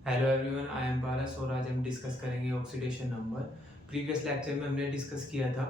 Hello everyone, I am पारस और आज हम डिस्कस करेंगे ऑक्सीडेशन नंबर। प्रीवियस लेक्चर में हमने डिस्कस किया था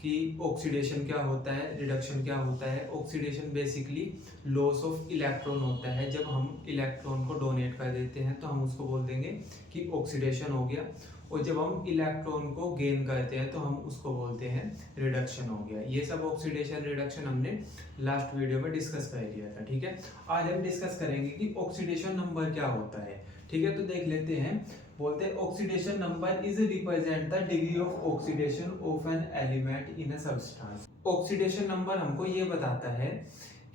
कि ऑक्सीडेशन क्या होता है, रिडक्शन क्या होता है। Oxidation basically loss of electron होता है। जब हम इलेक्ट्रॉन को डोनेट कर देते हैं तो हम उसको बोल देंगे कि ऑक्सीडेशन हो गया, और जब हम इलेक्ट्रॉन को गेन करते हैं तो हम उसको बोलते हैं रिडक्शन हो गया। ये सब ऑक्सीडेशन रिडक्शन हमने लास्ट वीडियो में डिस्कस कर लिया था। ठीक है, आज हम डिस्कस करेंगे कि ऑक्सीडेशन नंबर क्या होता है। ठीक है, तो देख लेते हैं। बोलते हैं oxidation number is represent the degree of oxidation of an element in a substance. Oxidation number हमको ये बताता है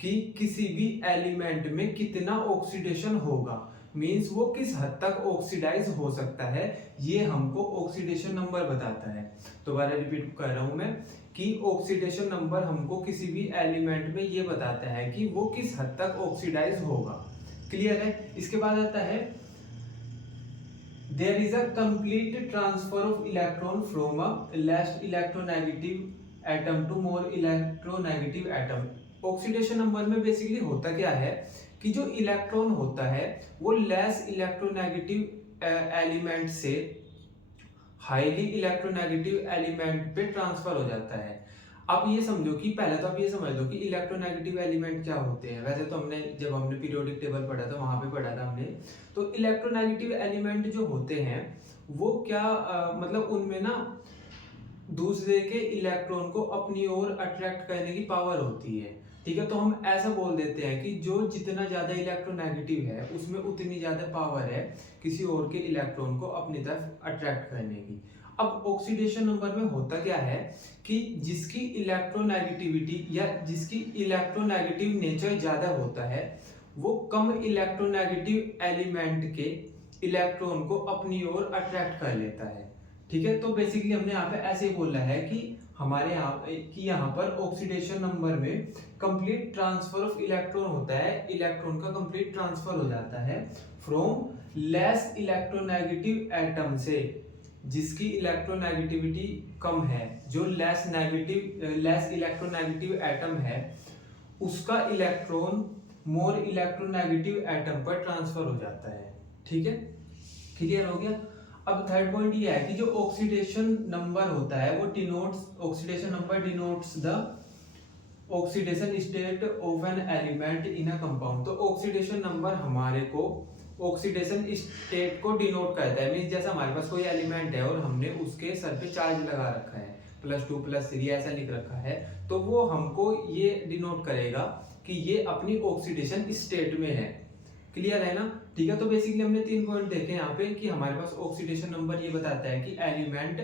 कि किसी भी एलिमेंट में कितना ऑक्सीडेशन होगा, मींस वो किस हद तक ऑक्सीडाइज हो सकता है, ये हमको ऑक्सीडेशन नंबर बताता है। दोबारा रिपीट कर रहा हूं मैं कि ऑक्सीडेशन नंबर हमको किसी भी एलिमेंट में ये बताता है कि वो किस हद तक ऑक्सीडाइज होगा। क्लियर है। इसके बाद आता है there is a complete transfer of electron from a less electronegative atom to more electronegative atom। Oxidation number में बेसिकली होता क्या है कि जो इलेक्ट्रॉन होता है वो लेस इलेक्ट्रोनेगेटिव एलिमेंट से हाईली इलेक्ट्रोनेगेटिव एलिमेंट पे ट्रांसफर हो जाता है। आप ये समझो कि पहले तो आप ये समझ लो कि इलेक्ट्रोनेगेटिव एलिमेंट क्या होते हैं। वैसे तो हमने जब हमने पीरियोडिक टेबल पढ़ा था वहां पे पढ़ा था हमने। तो इलेक्ट्रोनेगेटिव एलिमेंट जो होते हैं वो क्या मतलब उनमें ना दूसरे के इलेक्ट्रॉन को अपनी ओर अट्रैक्ट करने की पावर होती है। ठीक है, तो हम ऐसा बोल देते हैं कि जो जितना ज्यादा इलेक्ट्रोनेगेटिव है उसमें उतनी ज्यादा पावर है किसी और के इलेक्ट्रॉन को अपनी तरफ अट्रैक्ट करने की। अब ऑक्सीडेशन नंबर में होता क्या है कि जिसकी इलेक्ट्रोनेगेटिविटी या जिसकी इलेक्ट्रोनेगेटिव नेचर ज्यादा होता है वो कम इलेक्ट्रोनेगेटिव एलिमेंट के इलेक्ट्रॉन को अपनी ओर अट्रैक्ट कर लेता है। ठीक है, तो बेसिकली हमने यहाँ पे ऐसे बोला है कि हमारे यहाँ पर ऑक्सीडेशन नंबर में कंप्लीट ट्रांसफर ऑफ इलेक्ट्रॉन होता है। इलेक्ट्रॉन का कंप्लीट ट्रांसफर हो जाता है फ्रॉम लेस इलेक्ट्रोनेगेटिव एटम से, जिसकी इलेक्ट्रोनेगेटिविटी कम है। जो लेस इलेक्ट्रोनेगेटिव एटम है उसका इलेक्ट्रॉन मोर इलेक्ट्रोनेगेटिव एटम पर ट्रांसफर हो जाता है। ठीक है, क्लियर हो गया। अब थर्ड पॉइंट ये है कि जो ऑक्सीडेशन नंबर होता है वो denotes, oxidation number denotes the oxidation state of an element in a compound. तो ऑक्सीडेशन नंबर हमारे को ऑक्सीडेशन स्टेट को डिनोट करता है। मींस जैसे हमारे पास कोई एलिमेंट है और हमने उसके सर पे चार्ज लगा रखा है +2 +3 ऐसा लिख रखा है, तो वो हमको ये डिनोट करेगा कि ये अपनी ऑक्सीडेशन स्टेट में है। क्लियर है ना। ठीक है, तो बेसिकली हमने 3 पॉइंट देखे यहाँ पे कि हमारे पास ऑक्सीडेशन नंबर ये बताता है कि एलिमेंट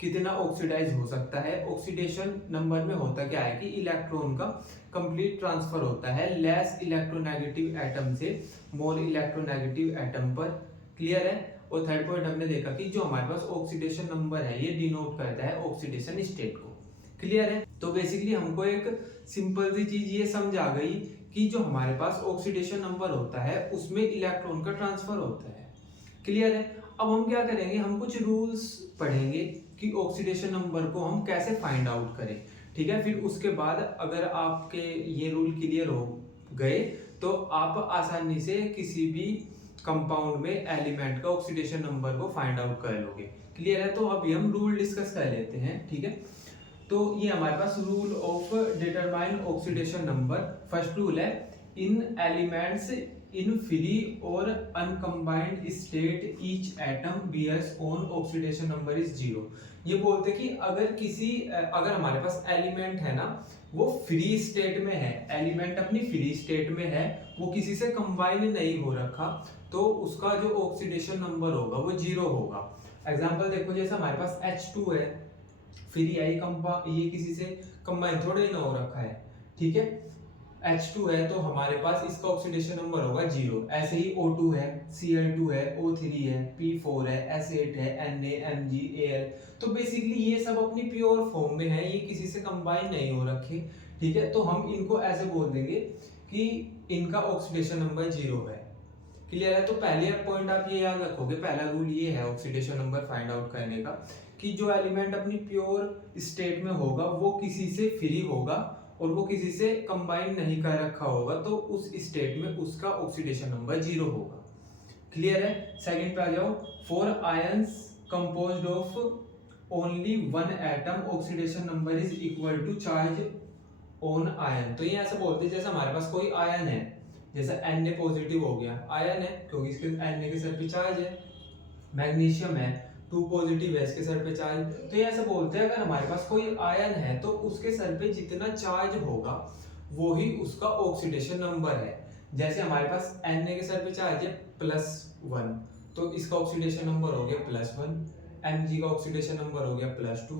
कितना ऑक्सीडाइज हो सकता है। ऑक्सीडेशन नंबर में होता क्या है कि इलेक्ट्रॉन का कंप्लीट ट्रांसफर होता है लेस इलेक्ट्रोनेगेटिव एटम से मोर इलेक्ट्रोनेगेटिव एटम पर। क्लियर है। और थर्ड पॉइंट हमने देखा कि जो हमारे पास ऑक्सीडेशन नंबर है ये डिनोट करता है ऑक्सीडेशन स्टेट को। क्लियर है। तो बेसिकली हमको एक सिंपल सी चीज ये समझ आ गई कि जो हमारे पास ऑक्सीडेशन नंबर होता है उसमें इलेक्ट्रॉन का ट्रांसफर होता है। क्लियर है। अब हम क्या करेंगे, हम कुछ रूल्स पढ़ेंगे कि ऑक्सीडेशन नंबर को हम कैसे फाइंड आउट करें। ठीक है, फिर उसके बाद अगर आपके ये रूल क्लियर हो गए तो आप आसानी से किसी भी कंपाउंड में एलिमेंट का ऑक्सीडेशन नंबर को फाइंड आउट कर लोगे। क्लियर है। तो अभी हम रूल डिस्कस कर लेते हैं। ठीक है, तो ये हमारे पास rule of determine oxidation number. First rule है in elements in free or uncombined state each atom bears own oxidation number is 0। ये बोलते कि अगर हमारे पास एलिमेंट है ना वो फ्री स्टेट में है, एलिमेंट अपनी फ्री स्टेट में है, वो किसी से कंबाइन नहीं हो रखा, तो उसका जो ऑक्सीडेशन नंबर होगा वो 0 होगा। एग्जांपल देखो, जैसे हमारे पास H2 है, फिर ये किसी से कंबाइन थोड़ा ही ना हो रखा है। ठीक है, H2 है तो हमारे पास इसका ऑक्सीडेशन नंबर होगा 0। ऐसे ही O2 है, Cl2 है, O3 है, P4 है, S8 है, Na, Mg, Al। तो बेसिकली ये सब अपनी प्योर फॉर्म में है, ये किसी से कंबाइन नहीं हो रखे। ठीक है, तो हम इनको ऐसे बोल देंगे कि इनका ऑक्सीडेशन नंबर 0 है। क्लियर है। तो पहले पॉइंट आप ये याद रखोगे, पहला रूल ये है ऑक्सीडेशन नंबर फाइंड आउट करने का कि जो एलिमेंट अपनी प्योर स्टेट में होगा वो किसी से फ्री होगा और वो किसी से कंबाइन नहीं कर रखा होगा, तो उस स्टेट में उसका ऑक्सीडेशन नंबर 0 होगा। क्लियर है। सेकंड पे आ जाओ, for ions composed of only one atom oxidation number is equal to charge on ion. तो ये ऐसा बोलते हैं जैसे हमारे पास कोई आयन है, जैसे Na पॉजिटिव हो गया, आयन है क्योंकि इसके Na के सर पे चार्ज है। मैग्नीशियम है 2 पॉजिटिव है, इसके सर पे चार्ज। तो ये ऐसा बोलते हैं अगर हमारे पास कोई आयन है तो उसके सर पे जितना चार्ज होगा वो ही उसका ऑक्सीडेशन नंबर है। जैसे हमारे पास Na के सर पे चार्ज है +1, तो इसका ऑक्सीडेशन नंबर हो गया +1। Mg का ऑक्सीडेशन नंबर हो गया +2।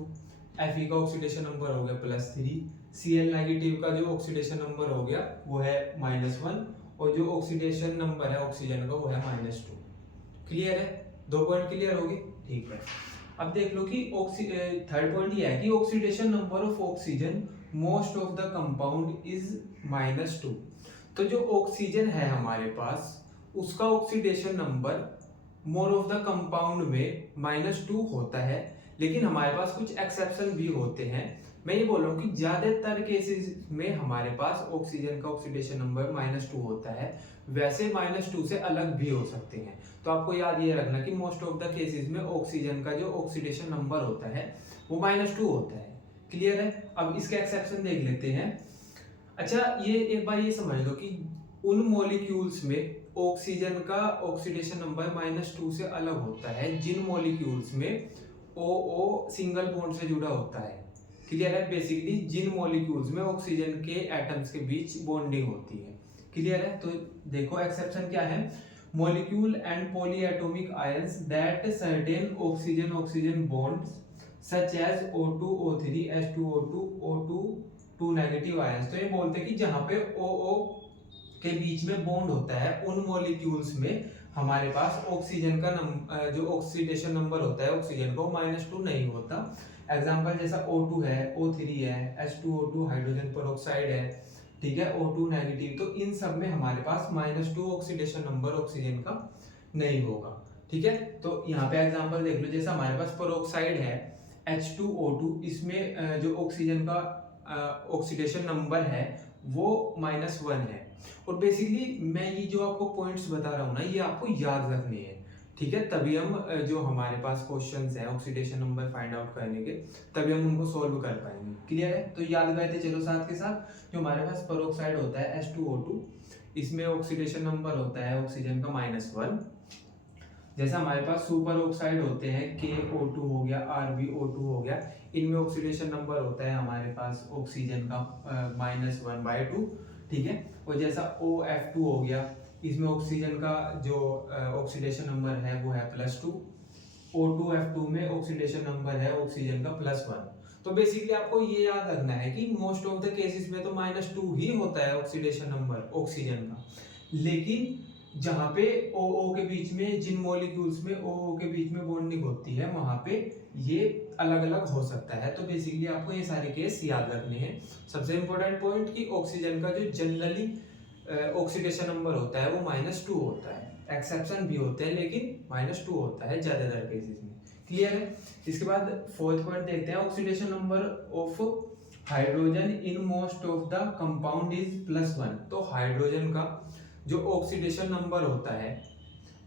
Fe का ऑक्सीडेशन नंबर हो गया +3। Cl नेगेटिव का जो ऑक्सीडेशन नंबर हो गया वो है -1, और जो ऑक्सीडेशन नंबर है ऑक्सीजन का वो है -2। क्लियर है, 2 पॉइंट क्लियर हो गए, ठीक है। अब देख लो कि थर्ड पॉइंट ये है कि oxidation number of oxygen most of the compound is -2। तो जो ऑक्सीजन है हमारे पास उसका oxidation number more of the compound में -2 होता है, लेकिन हमारे पास कुछ एक्सेप्शन भी होते हैं। मैं ये बोल रहा हूँ कि ज्यादातर केसेस में हमारे पास ऑक्सीजन का ऑक्सीडेशन नंबर -2 होता है, वैसे -2 से अलग भी हो सकते हैं। तो आपको याद ये रखना कि मोस्ट ऑफ द केसेस में ऑक्सीजन का जो ऑक्सीडेशन नंबर होता है वो -2 होता है। क्लियर है। अब इसके एक्सेप्शन देख लेते हैं। अच्छा, ये एक बार ये समझ लो कि उन मॉलिक्यूल्स में ऑक्सीजन का ऑक्सीडेशन नंबर -2 से अलग होता है जिन मॉलिक्यूल्स में OO सिंगल बॉन्ड से जुड़ा होता है। क्लियर है। बेसिकली जिन मॉलिक्यूल्स में ऑक्सीजन के एटम्स के बीच बॉन्डिंग होती है। क्लियर है। तो देखो एक्सेप्शन क्या है, molecule and polyatomic ions that certain oxygen oxygen bonds such as O2 O3 H2O2 O2 2 negative ions. तो ये बोलते हैं कि जहां पे OO के बीच में बॉन्ड होता है उन मॉलिक्यूल्स में हमारे पास ऑक्सीजन का जो ऑक्सीडेशन नंबर होता है ऑक्सीजन का वो -2 नहीं होता। एग्जांपल जैसा O2 है, O3 है, H2O2 हाइड्रोजन पेरोक्साइड है, ठीक है, O2 नेगेटिव। तो इन सब में हमारे पास -2 ऑक्सीडेशन नंबर ऑक्सीजन का नहीं होगा। ठीक है। तो यहाँ पे एग्जांपल देख लो, जैसा हमारे पास पेरोक्साइड है H2O2, इसमें जो ऑक्सीजन का ऑक्सीडेशन नंबर है वो -1 है। और बेसिकली मैं ये जो आपको पॉइंट्स बता रहा हूँ ना, ये आपको याद रखने हैं। ठीक है, तभी हम जो हमारे पास क्वेश्चंस हैं ऑक्सीडेशन नंबर फाइंड आउट करने के, तभी हम उनको सॉल्व कर पाएंगे। क्लियर है। तो याद करते चलो साथ के साथ। जो हमारे पास पेरोक्साइड होता है H2O2, इसमें ऑक्सीडेशन नंबर होता है ऑक्सीजन का -1। जैसा हमारे पास सुपर ऑक्साइड होते हैं KO2 हो गया, RbO2 हो गया, इनमें ऑक्सीडेशन नंबर होता है हमारे पास ऑक्सीजन का -1/2। ठीक है। और जैसा OF2 हो गया, इसमें ऑक्सीजन का जो ऑक्सीडेशन नंबर है वो है +2। O2F2 में ऑक्सीडेशन नंबर है ऑक्सीजन का +1। तो बेसिकली आपको ये याद रखना है कि मोस्ट ऑफ द केसेस में तो -2 ही होता है ऑक्सीडेशन नंबर ऑक्सीजन का, लेकिन जहां पे OO के बीच में, जिन मॉलिक्यूल्स में OO के बीच में बॉन्डिंग होती है वहां पे ये अलग अलग हो सकता है। तो बेसिकली आपको ये सारे केस याद रखने हैं। सबसे इंपॉर्टेंट पॉइंट कि ऑक्सीजन का जो जनरली ऑक्सीडेशन नंबर होता है वो -2 होता है। एक्सेप्शन भी होते हैं लेकिन -2 होता है ज्यादातर केसेस में। क्लियर है। इसके बाद फोर्थ पॉइंट देखते हैं, oxidation number of hydrogen in most of the compound is +1। तो हाइड्रोजन का जो ऑक्सीडेशन नंबर होता है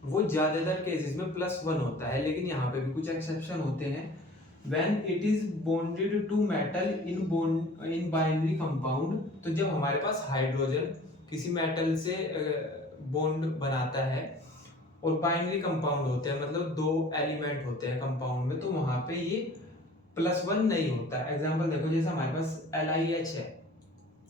वो ज्यादातर केसेस में +1 होता है, लेकिन यहाँ पे भी कुछ एक्सेप्शन होते हैं। When it is bonded to metal in binary compound, तो जब हमारे पास हाइड्रोजन किसी मेटल से बॉन्ड बनाता है और बाइनरी कंपाउंड होते हैं, मतलब 2 एलिमेंट होते हैं कंपाउंड में, तो वहां पे ये +1 नहीं होता। एग्जांपल देखो, जैसे हमारे पास LiH है,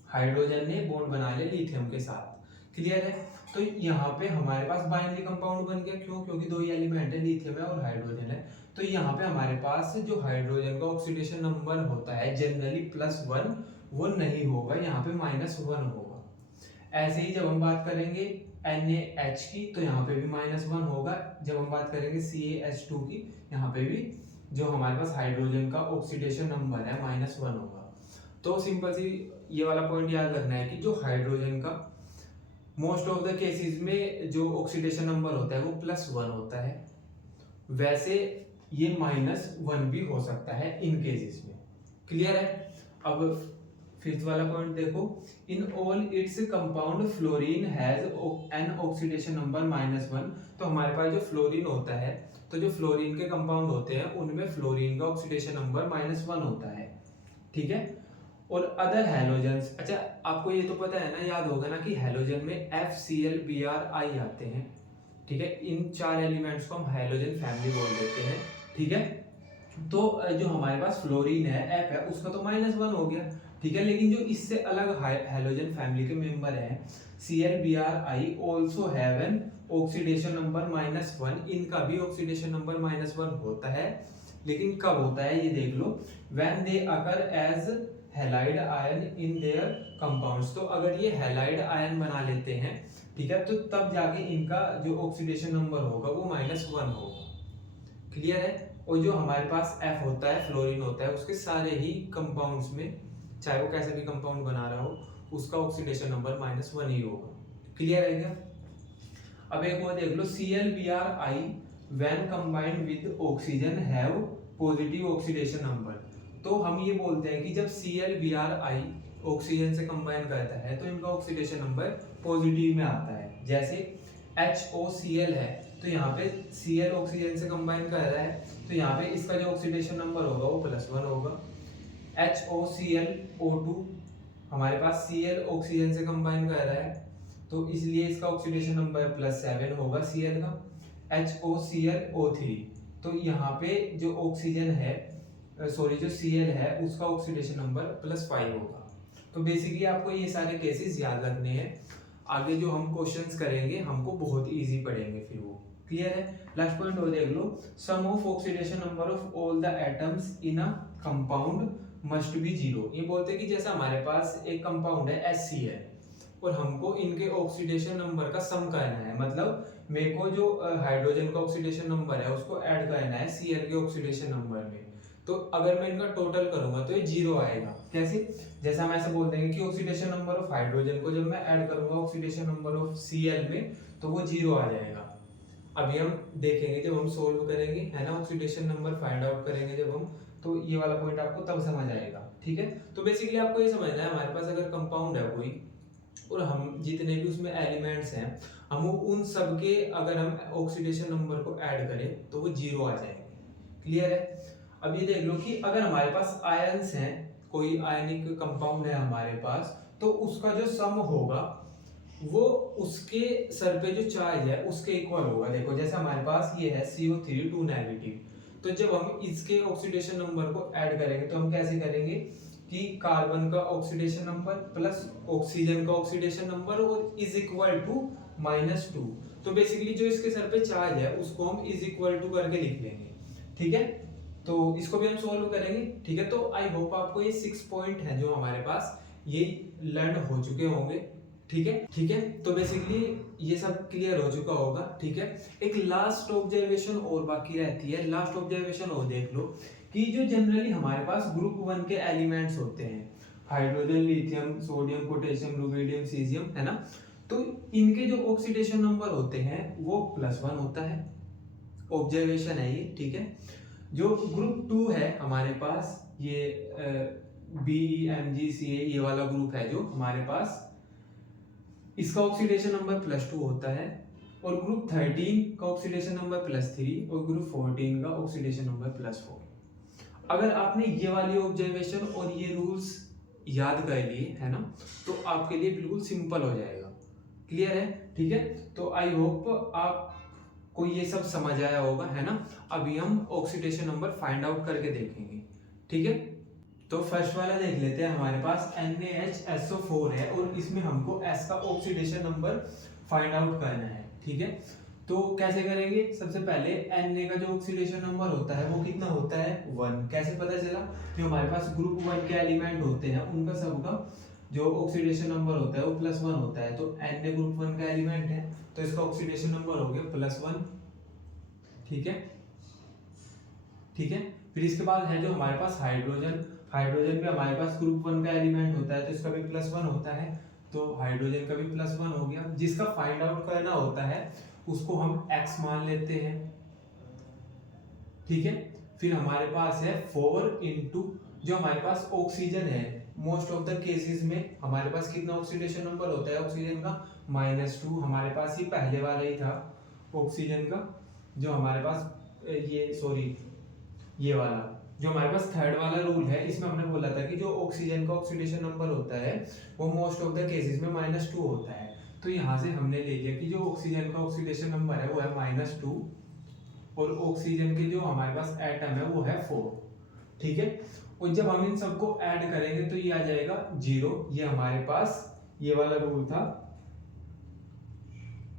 हाइड्रोजन ने बॉन्ड बना लिया लिथियम के साथ। क्लियर है। तो यहाँ पे हमारे पास बाइनरी कंपाउंड बन गया, क्यों? क्योंकि 2 ही एलिमेंट है, लिथियम है और हाइड्रोजन है। तो यहाँ पे हमारे पास जो हाइड्रोजन का ऑक्सीडेशन नंबर होता है जनरली +1 वो नहीं होगा, यहाँ पे -1 होगा। ऐसे ही जब हम बात करेंगे NaH की तो यहाँ पे भी -1 होगा। जब हम बात करेंगे CaH2 की, यहाँ पे भी जो हमारे पास हाइड्रोजन का ऑक्सीडेशन नंबर है -1 होगा। तो सिंपल सी ये वाला पॉइंट याद रखना है कि जो हाइड्रोजन का मोस्ट ऑफ द केसेस में जो ऑक्सीडेशन नंबर होता है वो +1 होता है, वैसे ये -1 भी हो सकता है इन केसेस में। क्लियर है। अब फिफ्थ वाला पॉइंट देखो, in all its compound fluorine has an oxidation number -1। तो हमारे पास जो फ्लोरीन होता है, तो जो फ्लोरीन के कंपाउंड होते हैं उनमें फ्लोरीन का ऑक्सीडेशन नंबर -1 होता है, ठीक है। और अदर हैलोजेंस, अच्छा आपको ये तो पता है ना, याद होगा ना कि हैलोजन में FCl Br I आते हैं, ठीक है। इन 4 एलिमेंट्स को हम हैलोजन फैमिली बोल देते हैं, ठीक है। तो जो हमारे पास फ्लोरीन है F है, उसका तो -1 हो गया, ठीक है। लेकिन जो इससे अलग हैलोजन फैमिली के मेंबर हैं ClBr∈I also have an oxidation number -1, इनका भी ऑक्सीडेशन नंबर -1 होता है। लेकिन कब होता है ये देख लो, when they occur as halide ion in their compounds. तो अगर ये हैलाइड आयन बना लेते हैं, ठीक है, तो तब जाके इनका जो ऑक्सीडेशन नंबर होगा वो -1 होगा, क्लियर है। और जो हमारे पास F होता है, फ्लोरीन होता है, उसके सारे ही कंपाउंड्स में, चाहे वो कैसे भी कंपाउंड बना रहा हो, उसका ऑक्सीडेशन नंबर -1 ही होगा, क्लियर है क्या। अब एक और देख लो, ClBr∈I when combined with oxygen have positive oxidation number. तो हम ये बोलते हैं कि जब ClBr∈I ऑक्सीजन से कंबाइन करता है तो इनका ऑक्सीडेशन नंबर पॉजिटिव में आता है। जैसे HOCl है, तो यहाँ पे Cl ऑक्सीजन से कंबाइन कर रहा है, तो यहाँ पे इसका जो ऑक्सीडेशन नंबर होगा वो +1 होगा। HOClO2 हमारे पास Cl ऑक्सीजन से कंबाइन कर रहा है, तो इसलिए इसका ऑक्सीडेशन नंबर +7 होगा Cl का। HOClO3, तो यहाँ पे जो ऑक्सीजन है, सॉरी जो Cl है, उसका ऑक्सीडेशन नंबर +5 होगा। तो बेसिकली आपको ये सारे केसेस याद रखने हैं, आगे जो हम क्वेश्चंस करेंगे हमको बहुत इजी पड़ेंगे फिर वो, क्लियर है। लास्ट पॉइंट और देख लो, sum of oxidation number of all the atoms in a compound must be 0। ये बोलते हैं कि जैसे हमारे पास एक कंपाउंड है HCl और हमको इनके ऑक्सीडेशन नंबर का सम करना है, मतलब मेरे को जो हाइड्रोजन का ऑक्सीडेशन नंबर है उसको ऐड करना है Cl के ऑक्सीडेशन नंबर में। तो अगर मैं इनका टोटल करूंगा तो ये 0 आएगा। कैसे, जैसा हम ऐसे बोल देंगे कि ऑक्सीडेशन नंबर ऑफ हाइड्रोजन को जब मैं ऐड करूंगा ऑक्सीडेशन नंबर ऑफ Cl में, तो वो 0 आ जाएगा। अभी हम देखेंगे जब हम सोल्व करेंगे, है ना, ऑक्सीडेशन नंबर फाइंड आउट करेंगे जब हम, तो ये वाला पॉइंट आपको तब समझ आएगा, ठीक है। तो बेसिकली आपको ये समझना है, हमारे पास अगर कंपाउंड है कोई और हम जितने भी उसमें एलिमेंट्स हैं, हम उन सब के अगर हम ऑक्सीडेशन नंबर को ऐड करें तो वो 0 आ जाएंगे, क्लियर है। अब ये देख लो कि अगर हमारे पास आयंस हैं, कोई आयनिक कंपाउंड है हमारे पास, तो उसका जो सम होगा वो उसके सर पे जो चार्ज है उसके इक्वल होगा। देखो जैसे हमारे पास ये है CO3 2 नेगेटिव, तो जब हम इसके ऑक्सीडेशन नंबर को ऐड करेंगे तो हम कैसे करेंगे कि कार्बन का ऑक्सीडेशन नंबर प्लस ऑक्सीजन का ऑक्सीडेशन नंबर और इज इक्वल टू -2। तो बेसिकली जो इसके सर पे चार्ज है उसको हम इज इक्वल टू करके लिख लेंगे, ठीक है। तो इसको भी हम सोल्व करेंगे, ठीक है। तो आई होप आपको ये 6 पॉइंट है जो हमारे पास ये लर्न हो चुके होंगे, ठीक है, ठीक है। तो बेसिकली ये सब क्लियर हो चुका होगा, ठीक है। एक लास्ट ऑब्जर्वेशन और बाकी रहती है, लास्ट ऑब्जर्वेशन और देख लो कि जो जनरली हमारे पास ग्रुप 1 के एलिमेंट्स होते हैं, hydrogen, lithium, sodium, potassium, rubidium, caesium, है ना, तो इनके जो ऑक्सीडेशन नंबर होते हैं वो +1 होता है। ऑब्जर्वेशन है ये, ठीक है। जो ग्रुप 2 है हमारे पास, ये BeMgCa ये वाला ग्रुप है जो हमारे पास, इसका ऑक्सीडेशन नंबर +2 होता है। और ग्रुप 13 का ऑक्सीडेशन नंबर +3 और ग्रुप 14 का ऑक्सीडेशन नंबर +4। अगर आपने ये वाली ऑब्जर्वेशन और ये रूल्स याद कर लिए, है ना, तो आपके लिए बिल्कुल सिंपल हो जाएगा, क्लियर है, ठीक है। तो आई होप आपको ये सब समझ आया होगा, है ना। अभी हम ऑक्सीडेशन नंबर फाइंड आउट करके देखेंगे, ठीक है। तो फर्स्ट वाला देख लेते हैं, हमारे पास NaHSO4 है और इसमें हमको S का ऑक्सीडेशन नंबर फाइंड आउट करना है, ठीक है। तो कैसे करेंगे, सबसे पहले Na का जो ऑक्सीडेशन नंबर होता है वो कितना होता है 1। कैसे पता चला, जो हमारे पास ग्रुप 1 के एलिमेंट होते हैं उनका सबका जो ऑक्सीडेशन नंबर होता है वो +1 होता है। तो Na ग्रुप 1 का एलिमेंट है तो इसका ऑक्सीडेशन नंबर हो गया +1, ठीक है, ठीक है। फिर इसके बाद है जो हमारे पास हाइड्रोजन, हाइड्रोजन भी हमारे पास ग्रुप 1 का एलिमेंट होता है तो इसका भी +1 होता है, तो हाइड्रोजन का भी +1 हो गया। जिसका फाइंड आउट करना होता है उसको हम X मान लेते हैं, ठीक है। फिर हमारे पास है 4 इंटू जो हमारे पास ऑक्सीजन है मोस्ट ऑफ द केसेस में हमारे पास कितना ऑक्सीडेशन नंबर होता है ऑक्सीजन का, -2। हमारे पास ये पहले वाला ही था ऑक्सीजन का, जो हमारे पास ये वाला जो हमारे पास थर्ड वाला रूल है, इसमें हमने बोला था कि जो ऑक्सीजन का ऑक्सीडेशन नंबर होता है वो मोस्ट ऑफ द केसेस में -2 होता है। तो यहाँ से हमने ले लिया कि जो ऑक्सीजन का ऑक्सीडेशन नंबर है वो है -2 और ऑक्सीजन के जो हमारे पास एटम है वो है 4। ठीक है, और जब हम इन सबको ऐड करेंगे तो ये आ जाएगा 0। ये हमारे पास ये वाला रूल था,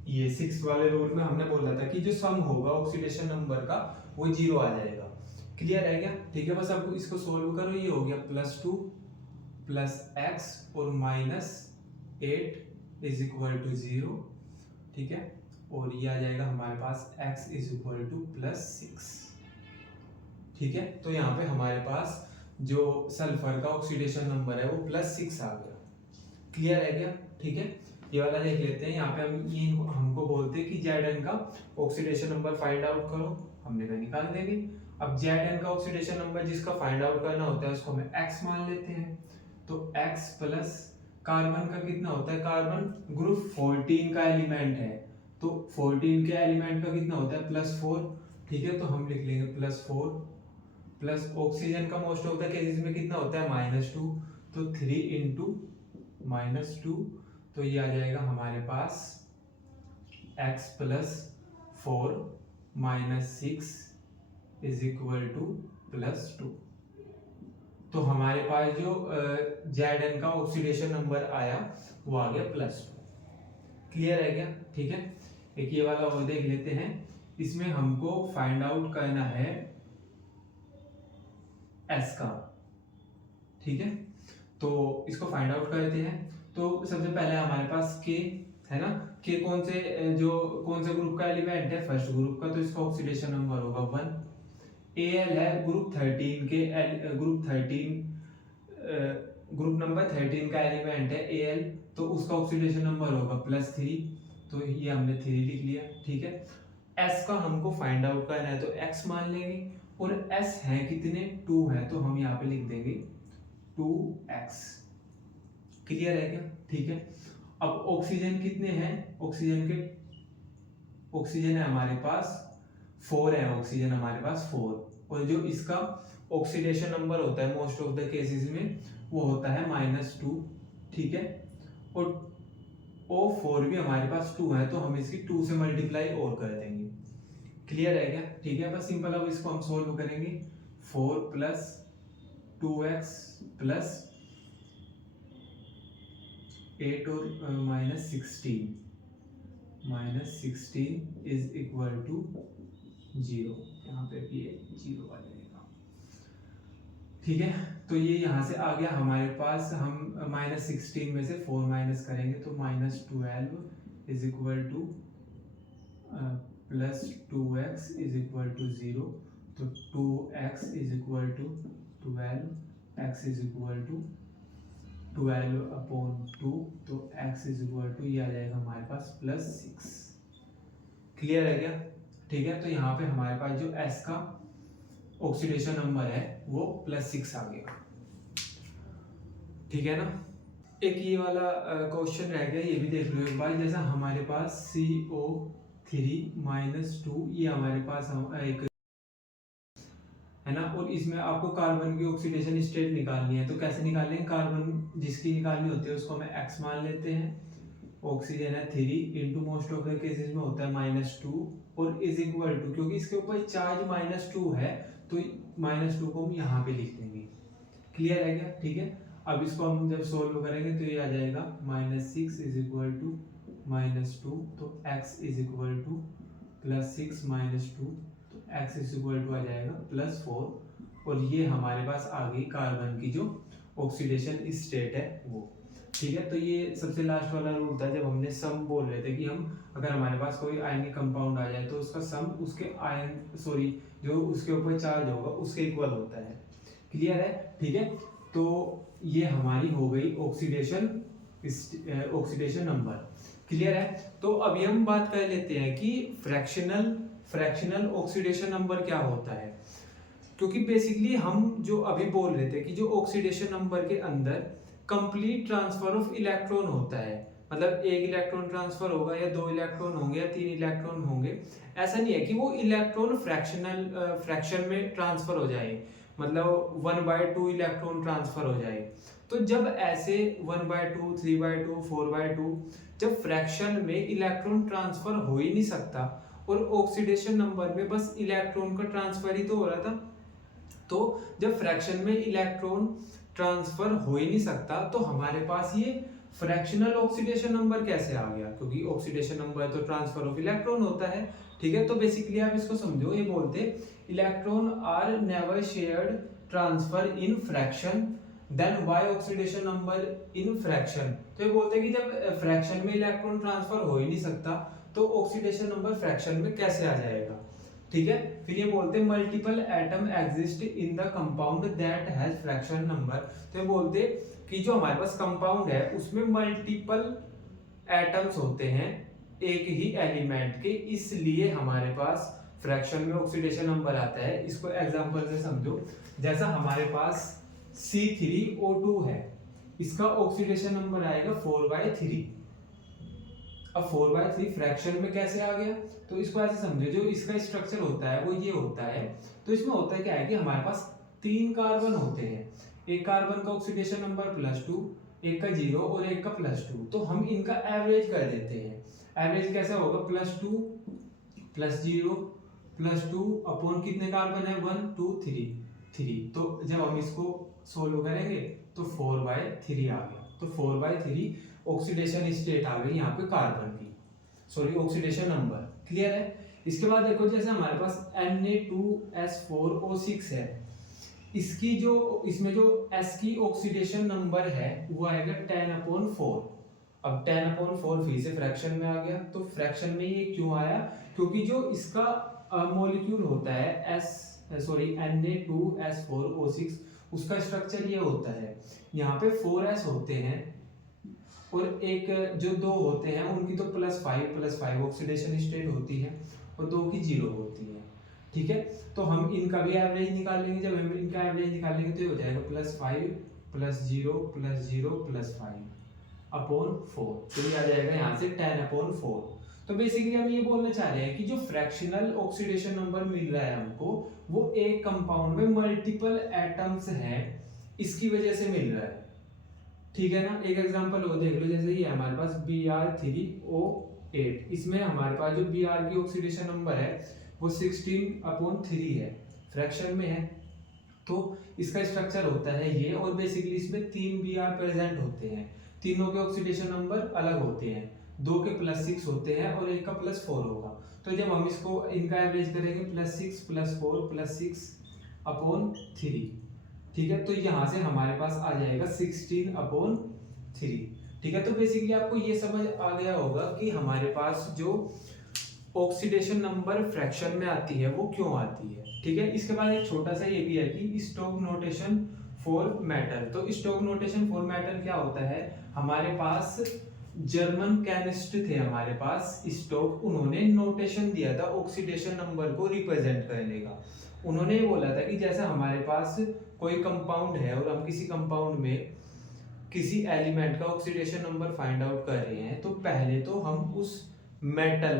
ये 6 वाले रूल में हमने बोला था कि जो सम होगा ऑक्सीडेशन नंबर का वो 0 आ जाएगा। क्लियर है क्या? ठीक है, बस अब इसको सोल्व करो। ये हो गया +2 + x और -8 इज इक्वल टू 0। ठीक है, और ये आ जाएगा हमारे पास x इज इक्वल टू +6। ठीक है, तो यहाँ पे हमारे पास जो सल्फर का ऑक्सीडेशन नंबर है वो +6 आ गया। क्लियर है क्या? ठीक है, ये वाला देख लेते हैं। यहाँ पे हम ये हमको बोलते हैं कि Zn का ऑक्सीडेशन नंबर फाइंड आउट करो, हमने कहा निकाल देंगे। अब Zn का ऑक्सीडेशन नंबर जिसका फाइंड आउट करना होता है उसको हमें x मान लेते हैं। तो x प्लस कार्बन का कितना होता है, कार्बन ग्रुप 14 का एलिमेंट है, तो 14 के एलिमेंट का कितना होता है +4। ठीक है, तो हम लिख लेंगे +4 प्लस ऑक्सीजन का मोस्ट ऑफ द केसेस में कितना होता है -2, तो 3 × -2, तो ये आ जाएगा हमारे पास x + 4 - 6 इज इक्वल टू +2। तो हमारे पास जो Zn का ऑक्सीडेशन नंबर आया वो आ गया +2। क्लियर है क्या? ठीक है, एक ये वाला और देख लेते हैं। इसमें हमको फाइंड आउट करना है S का। ठीक है, तो इसको फाइंड आउट करते हैं। तो सबसे पहले हमारे पास K है ना, K कौन से ग्रुप का एलिमेंट है, फर्स्ट ग्रुप का, तो इसका ऑक्सीडेशन नंबर होगा 1। Al है ग्रुप 13 के ग्रुप नंबर 13 का एलिमेंट है Al, तो उसका ऑक्सीडेशन नंबर होगा +3, तो ये हमने 3 लिख लिया। ठीक है, S का हमको फाइंड आउट करना है तो x मान लेंगे, और S है कितने, 2 है, तो हम यहाँ पे लिख देंगे 2x। क्लियर है क्या? ठीक है, अब ऑक्सीजन कितने हैं, ऑक्सीजन है हमारे पास 4 है, ऑक्सीजन हमारे पास 4, और जो इसका ऑक्सीडेशन नंबर होता है मोस्ट ऑफ द केसेस में वो होता है -2। ठीक है, और O4 भी हमारे पास 2 है, तो हम इसकी 2 से मल्टीप्लाई और कर देंगे। क्लियर है क्या? ठीक है, बस सिंपल। अब इसको हम सोल्व करेंगे। 4 + 2x + 8 और -16 इज इक्वल टू 0। यहाँ पे भी 0 आ जाएगा। ठीक है, तो ये यहाँ से आ गया हमारे पास। हम -16 में से 4 माइनस करेंगे तो -12 is equal to +2x is equal to 0। तो 2x is equal to 12, x is equal to 12/2, तो x इज इक्वल टू ये आ जाएगा हमारे पास +6। क्लियर है क्या? ठीक है, तो यहाँ पे हमारे पास जो S का ऑक्सीडेशन नंबर है वो +6 आ गया। ठीक है ना? एक ये वाला क्वेश्चन रह गया, ये भी देख लो एक बार। जैसा हमारे पास CO3-2 ये हमारे पास एक है ना, और इसमें आपको कार्बन की ऑक्सीडेशन स्टेट निकालनी है। तो कैसे निकालेंगे, कार्बन जिसकी निकालनी होती है उसको हमें x मान लेते हैं। ऑक्सीजन है 3 into most of the cases में होता है -2 और इज इक्वल टू, क्योंकि इसके ऊपर चार्ज -2 है तो -2 को हम यहाँ पे लिख देंगे। क्लियर है क्या? ठीक है, अब इसको हम जब सोल्व करेंगे तो ये आ जाएगा -6 इज इक्वल टू -2, तो x इज इक्वल टू +6 -2, तो x इज इक्वल टू आ जाएगा +4, और ये हमारे पास आ गई कार्बन की जो ऑक्सीडेशन स्टेट है वो। ठीक है, तो ये सबसे लास्ट वाला रूल था जब हमने सम बोल रहे थे कि हम अगर हमारे पास कोई आयनिक कंपाउंड आ जाए तो उसका सम उसके जो उसके ऊपर चार्ज होगा उसके इक्वल होता है। क्लियर है? ठीक है, तो ये हमारी हो गई ऑक्सीडेशन नंबर। क्लियर है? तो अभी हम बात कर लेते हैं कि फ्रैक्शनल ऑक्सीडेशन नंबर क्या होता है। क्योंकि बेसिकली हम जो अभी बोल रहे थे कि जो ऑक्सीडेशन नंबर के अंदर कंप्लीट ट्रांसफर ऑफ इलेक्ट्रॉन होता है, मतलब एक इलेक्ट्रॉन ट्रांसफर होगा या 2 इलेक्ट्रॉन होंगे या 3 इलेक्ट्रॉन होंगे, ऐसा नहीं है कि वो इलेक्ट्रॉन फ्रैक्शन में ट्रांसफर हो जाए, मतलब 1/2 इलेक्ट्रॉन ट्रांसफर हो जाए। तो जब ऐसे 1/2, 3/2, 4/2 जब फ्रैक्शन में इलेक्ट्रॉन ट्रांसफर हो ही नहीं सकता और ऑक्सीडेशन नंबर में बस इलेक्ट्रॉन का ट्रांसफर ही तो हो रहा था, तो जब फ्रैक्शन में इलेक्ट्रॉन ट्रांसफर हो ही नहीं सकता तो हमारे पास ये फ्रैक्शनल ऑक्सीडेशन नंबर कैसे आ गया, क्योंकि ऑक्सीडेशन नंबर तो ट्रांसफर ऑफ इलेक्ट्रॉन होता है। ठीक है, तो बेसिकली आप इसको समझो, ये बोलते electron are never shared transfer in fraction then why oxidation number in fraction. तो ये बोलते हैं कि जब फ्रैक्शन में इलेक्ट्रॉन ट्रांसफर हो ही नहीं सकता तो ऑक्सीडेशन नंबर फ्रैक्शन में कैसे आ जाएगा। ठीक है, फिर ये बोलते हैं multiple atom exist in the compound that has fraction number. तो ये बोलते कि जो हमारे पास कंपाउंड है उसमें मल्टीपल एटम्स होते हैं एक ही एलिमेंट के, इसलिए हमारे पास फ्रैक्शन में ऑक्सीडेशन नंबर आता है। इसको एग्जांपल से समझो, जैसा हमारे पास C3O2 है, इसका ऑक्सीडेशन नंबर आएगा 4/3। अब 4/3 फ्रैक्शन में कैसे आ गया, तो इसको ऐसे समझो, जो इसका स्ट्रक्चर होता है वो ये होता है। तो इसमें होता है क्या है कि हमारे पास 3 कार्बन होते हैं, एक कार्बन का ऑक्सीडेशन नंबर +2, एक का 0 और एक का +2। तो हम इनका एवरेज कर देते हैं। एवरेज कैसा होगा, +2 +0 +2 अपॉन कितने कार्बन है, 1 2 3। तो जब हम इसको सोल्व करेंगे तो 4/3 आ गया। तो 4/3 ऑक्सीडेशन स्टेट आ गई यहाँ पे कार्बन की, सॉरी ऑक्सीडेशन नंबर। क्लियर है। इसके बाद देखो, जैसे हमारे पास Na2S4O6 है, इसकी जो इसमें जो S की ऑक्सीडेशन नंबर है वो आएगा 10/4। अब 10/4 फिर से फ्रैक्शन में आ गया। तो फ्रैक्शन में ये क्यों आया, क्योंकि जो इसका मॉलिक्यूल होता है Na2S4O6, उसका स्ट्रक्चर ये होता है, यहाँ पे 4s होते हैं और एक जो 2 होते हैं उनकी तो +5 ऑक्सीडेशन स्टेट होती है और 2 की 0 होती है। ठीक है, तो हम इनका भी एवरेज निकालेंगे। जब हम इनका एवरेज निकालेंगे तो ये हो जाएगा +5 +0 +0 +5/4। तो ये आ जाएगा यहाँ से 10/4। तो बेसिकली हम ये बोलना चाह रहे हैं कि जो फ्रैक्शनल ऑक्सीडेशन नंबर मिल रहा है हमको, वो एक कंपाउंड में मल्टीपल एटम्स हैं इसकी वजह से मिल रहा है। ठीक है ना, एक एग्जांपल और देख लो, जैसे ये हमारे पास Br3O8, इसमें हमारे पास जो Br की ऑक्सीडेशन नंबर है वो 16/3 है, फ्रैक्शन में है। तो इसका स्ट्रक्चर होता है ये, और बेसिकली इसमें 3 Br प्रेजेंट होते हैं, तीनों के ऑक्सीडेशन नंबर अलग होते हैं, 2 के +6 होते हैं और एक का +4 होगा। तो जब हम इसको इनका एवरेज करेंगे +6 +4 +6/3। ठीक है, तो यहाँ से हमारे पास आ जाएगा 16/3। ठीक है, तो बेसिकली आपको ये समझ आ गया होगा कि हमारे पास जो ऑक्सीडेशन नंबर फ्रैक्शन में आती है वो क्यों आती है। ठीक है, इसके बाद एक छोटा सा ये भी है कि स्टोक नोटेशन फॉर मेटल। तो स्टोक नोटेशन फॉर मेटल क्या होता है, हमारे पास जर्मन केमिस्ट थे हमारे पास स्टोक, उन्होंने नोटेशन दिया था ऑक्सीडेशन नंबर को रिप्रेजेंट करने का। उन्होंने बोला था कि जैसे हमारे पास कोई कंपाउंड है और हम किसी कंपाउंड में किसी एलिमेंट का ऑक्सीडेशन नंबर फाइंड आउट कर रहे हैं, तो पहले तो हम उस मेटल,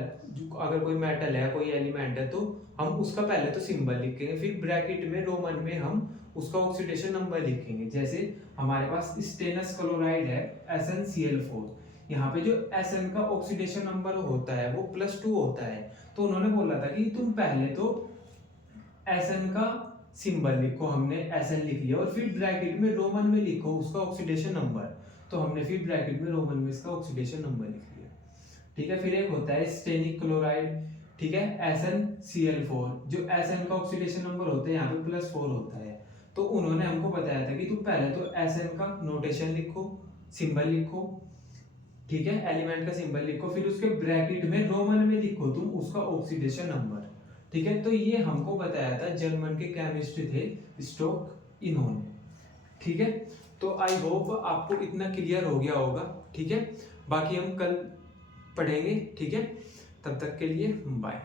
अगर कोई मेटल है कोई एलिमेंट है तो हम उसका पहले तो सिंबल लिखेंगे, फिर ब्रैकेट में रोमन में हम उसका ऑक्सीडेशन नंबर लिखेंगे। जैसे हमारे पास स्टेनस क्लोराइड है SnCl4, यहाँ पे जो Sn का ऑक्सीडेशन नंबर होता है वो +2 होता है। तो उन्होंने बोला था कि तुम पहले तो Sn का सिंबल लिखो, हमने Sn लिख लिया, और फिर ब्रैकेट में रोमन में लिखो उसका ऑक्सीडेशन नंबर। तो हमने फिर ब्रैकेट में रोमन में इसका ऑक्सीडेशन नंबर लिख लिया। ठीक है, फिर एक होता है स्टेनिक क्लोराइड, ठीक है, SnCl4, जो Sn का ऑक्सीडेशन नंबर होता है यहाँ पे +4 होता है। तो उन्होंने हमको बताया था कि तुम पहले तो Sn का नोटेशन लिखो, सिंबल लिखो, ठीक है, एलिमेंट का सिंबल लिखो, फिर उसके ब्रैकेट में रोमन में लिखो तुम उसका ऑक्सीडेशन नंबर। ठीक है, तो ये हमको बताया था जर्मन के केमिस्ट थे स्टोक, इन्होंने। ठीक है, तो आई होप आपको इतना क्लियर हो गया होगा। ठीक है, बाकी हम कल पढ़ेंगे। ठीक है, तब तक के लिए बाय।